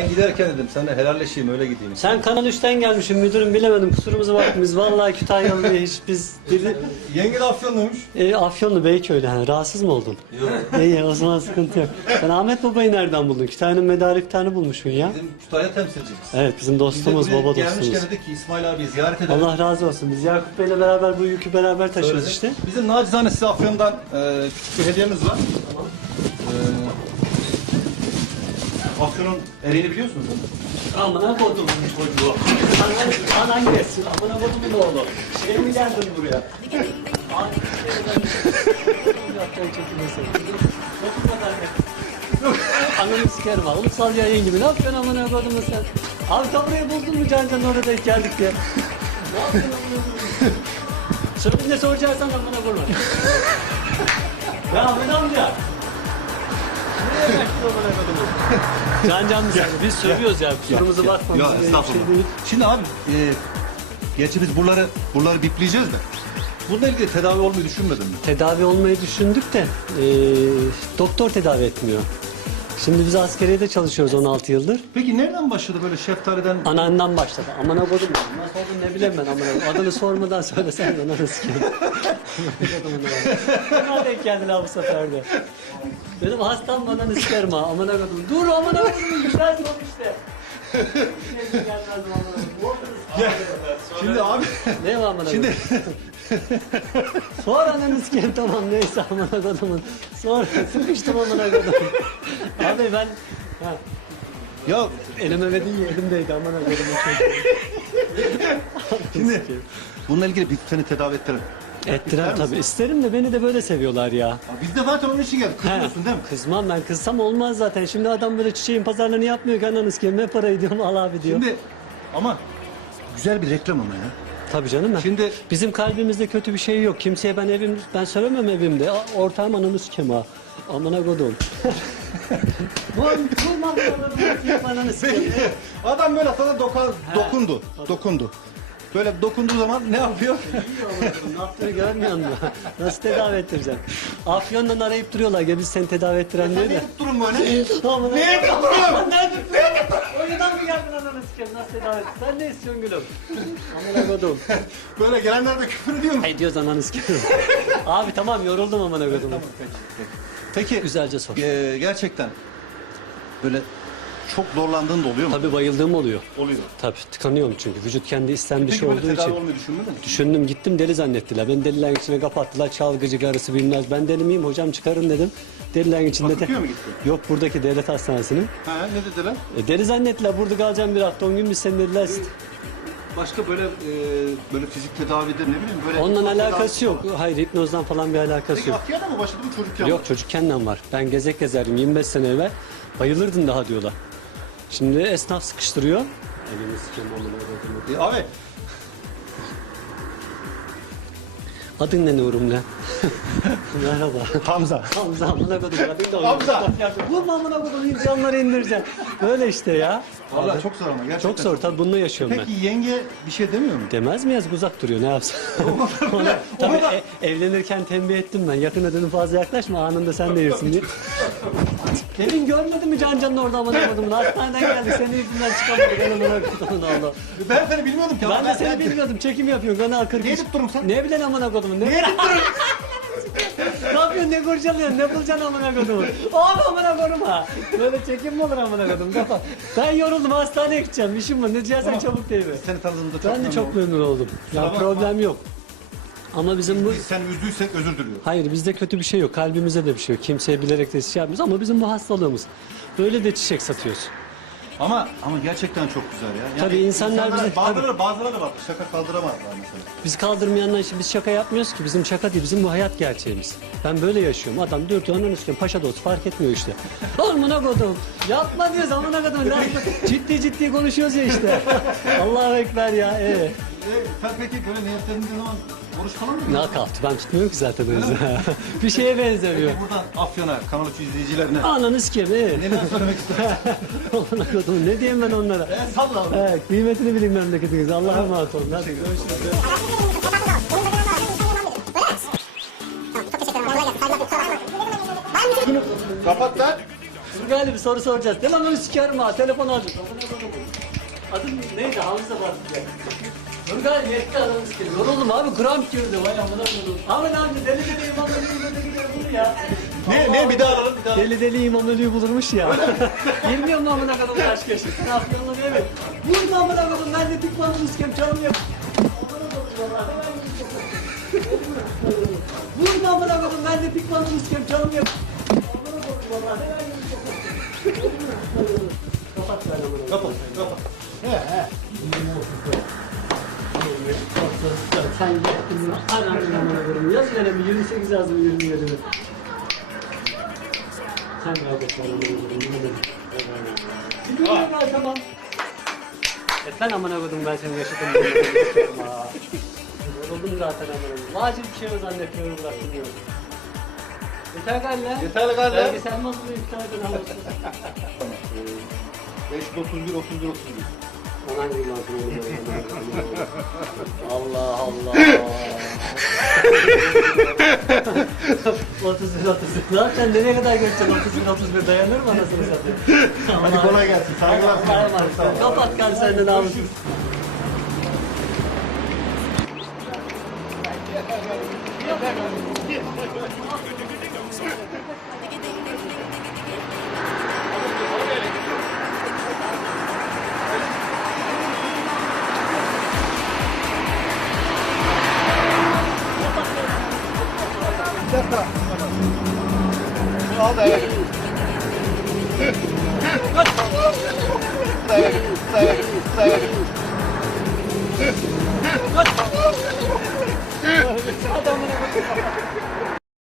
Ben giderken dedim sana helalleşeyim öyle gideyim. Sen Kanal 3'ten gelmişsin müdürüm bilemedim kusurumuza bakma biz vallahi Kütahyalı hiç biz dili, Yenge de Afyonluymuş. e, Afyonlu Beyköy'de hani rahatsız mı oldun? Yok. İyi o zaman sıkıntı yok. Sen Ahmet Baba'yı nereden buldun? Kütahya'nın tane bulmuşsun ya. Bizim Kütahya temsilcimiz. Evet bizim dostumuz Biz de buraya baba Gelmişken dostumuz. dedik ki İsmail abi ziyaret edelim. Allah razı olsun. Biz Yakup Bey'le beraber bu yükü beraber taşıyoruz Söyledik. işte. Bizim nacizane size Afyon'dan e, küçük bir hediyemiz var. E, Afyon'un eriğini biliyorsunuz değil mi? Amına kodumun çocuğu. Anan, anan gelsin. Amına kodumun oğlu. Şey mi geldin buraya? Ananı sikerim ha. Ulusal yayın gibi. Ne yapıyorsun amına kodumun sen? Abi tam burayı buldun mu Can Can orada denk geldik diye. Ne yapıyorsun amına kodumun? Sırf ne soracaksan amına kodumun. ya Ahmet amca. Can Can mı sen? Biz sövüyoruz ya. Kusurumuza bakma. Ya estağfurullah. şey değil. Şimdi abi e, gerçi biz buraları buraları bipleyeceğiz de. Bununla ilgili tedavi olmayı düşünmedin mi? tedavi olmayı düşündük de e, doktor tedavi etmiyor. Şimdi biz askeriyede çalışıyoruz 16 yıldır. Peki nereden başladı böyle şeftaliden? Anandan başladı. Aman kodum. Nasıl oldu ne bileyim ben aman Adını sormadan söylesen de. Aman kodum Bana denk geldiler bu sefer de. Benim hastam bana sikerim ha. Aman kodum. Dur aman kodum. Güzel son işte. Şey gelmez kodum. Şimdi abi Ne var amına Şimdi- Sonra ananı sikeyim tamam neyse amına kodumun. Sonra sıkıştım amına kodum. Abi ben ha, ya elime ve değil elimdeydi amına kodumun çocuğu. şimdi bununla ilgili biz seni tedavi ettirelim. Ettiren tabii. İsterim de beni de böyle seviyorlar ya. Biz de zaten onun için geldik. Kızmıyorsun He, değil mi? Kızmam ben kızsam olmaz zaten. Şimdi adam böyle çiçeğin pazarlığını yapmıyor ki ananı sikeyim. Ne parayı diyorum al abi diyor. Şimdi ama güzel bir reklam ama ya. Tabii canım ben. Şimdi Bizim kalbimizde kötü bir şey yok. Kimseye ben evim ben söylemem evimde. A- Ortağım ananı sikeyim ha. Amına kodum. Bu bu malları ananı sikeyim. adam böyle sana dokan, dokundu. Dokundu. Böyle dokunduğu zaman ne yapıyor? ne yaptığını görmüyor musun? Nasıl tedavi ettireceksin? Afyon'dan arayıp duruyorlar. Gel biz seni tedavi ettiren diyor da. Durun böyle. Neye kodum. dokunuyorsun? Ne dokunuyorsun? Oyundan mı geldin ananı sikeyim? Nasıl tedavi et? Sen ne istiyorsun gülüm? Amına kodum. Böyle gelenler de küfür ediyor mu? Hey diyoruz ananı sikeyim. Abi tamam yoruldum amına kodum. Peki Güzelce sor. e, gerçekten böyle çok zorlandığın da oluyor mu? Tabii bayıldığım oluyor. Oluyor. Tabii tıkanıyorum çünkü. Vücut kendi isten dışı Peki böyle olduğu tedavi için. olmayı düşünmedin mi? Düşündüm gittim deli zannettiler. Beni delilerin içine kapattılar. Çalgıcı karısı bilmez. Ben deli miyim hocam çıkarın dedim. Delilerin içinde de... Bakırköy'e mi gittin? Yok buradaki devlet hastanesinin. Ha ne dediler? E, deli zannettiler. Burada kalacağım bir hafta. 10 gün biz sen dediler. Başka böyle e, böyle fizik tedavide ne bileyim böyle Onunla hipnoz alakası tedavisi yok. var. Hayır hipnozdan falan bir alakası Peki yok. Akya'da mı başladı mı çocukken? mi? Yok çocukkenden var. Ben gezek gezerdim 25 sene evvel. Bayılırdın daha diyorlar. Şimdi esnaf sıkıştırıyor. Elini sikeyim amına koyayım. Abi Adın ne Nurum ne? Merhaba. Hamza. Hamza amına kodum. Adın da. Hamza. Vurma amına kodum insanları indireceğim. Böyle işte ya. Valla çok zor ama gerçekten. Çok zor tabii bununla yaşıyorum ben. Peki yenge bir şey demiyor mu? Demez mi yazık uzak duruyor ne yapsın? Ona- tabii e- evlenirken tembih ettim ben. Yakın dedim fazla yaklaşma anında sen de yersin diye. Demin görmedin mi Can Can'ın orada amına kodumun? Hastaneden geldik senin yüzünden çıkamadık. Ben amına kodumun Allah. Ben seni bilmiyordum ki. Ben de seni bilmiyordum. Çekim yapıyorsun. Kanal 43. Ne edip durun sen? Ne bilen amına kodumun? Ne, edip durun? ne yapıyorsun? Ne kurcalıyorsun? Ne bulacaksın amına kodumun? Abi amına kodum ha. Böyle çekim mi olur amına kodum? Kapat. Ben yoruldum. Hastaneye gideceğim. İşim var. Ne diyeceksen çabuk değil mi? Seni tanıdığımda çok Ben de çok memnun oldum. Ya problem yok. Ama bizim bu Biz seni üzdüysek özür diliyorum. Hayır bizde kötü bir şey yok. Kalbimize de bir şey yok. Kimseye bilerek de şey yapmıyoruz ama bizim bu hastalığımız. Böyle de çiçek satıyoruz. Ama ama gerçekten çok güzel ya. Yani Tabii insanlar bize- bazıları bazıları da var. Şaka kaldıramazlar mesela. Biz kaldırmayanlar için biz şaka yapmıyoruz ki. Bizim şaka değil. Bizim bu hayat gerçeğimiz. Ben böyle yaşıyorum. Adam ki ananı sikeyim paşa dost fark etmiyor işte. Amına kodum. Yapma diyoruz amına kodum. Lan ciddi ciddi konuşuyoruz ya işte. Allahu Ekber ya. Ee. E, sen peki böyle niyetlendiğin zaman oruç falan mı? Knockout. Ben tutmuyorum ki zaten o yüzden. bir şeye benzemiyor. Buradan Afyon'a, Kanal 3 izleyicilerine Ananı sikeyim. Ee. neler söylemek istersin? Kodum. Ne diyeyim ben onlara? e, salla abi. Evet, kıymetini bilin memleketinizde. Allah'a emanet olun. Hadi görüşürüz. Kapat lan. Bir soru soracağız. Telefonu sikerim ha. Telefon koydum. Adın neydi? Hamza var Turgay yetti adamı sikerim. Yoruldum abi. Kramp girdi. Vay amına koydum. Ahmet abi deli deli imam ölüyü gidiyor bunu ya. Ne ne bir daha alalım bir daha. Deli deli imam ölüyü bulurmuş ya. Bilmiyorum mu amına koydum aşk yaşım. Ne yapıyorsun lan evet. Vurma amına koydum. Ben de tıkmadım sikerim. Canım vallahi. Vurma amına koydum. Ben de tıkmadım sikerim. Canım yap. Amına koydum vallahi. Kapat ver amına koydum. Sen gittin anamın amına koyayım. Yaz gene bir 28 yazdım 27 mi? Sen ederim. Aa. tamam. E ben amına koydum ben seni yaşadım. Yoruldum zaten amına koyayım. Vacip bir şey o zannetmiyorum bıraktım diyorum. Yeter galiba. Yeter galiba. Belgesel mi hazırlıyor bir de namussuz. 5 31 31 31. Lazım onu böyle. Allah Allah. 31 31. Ne yapacaksın? Nereye kadar geçeceksin? 31 31 dayanır mı anasını satayım? Hadi kolay gelsin. Saygılar. Kapat kan sen de namussuz. Al da evet. Dayak, dayak, dayak. Adamına bak.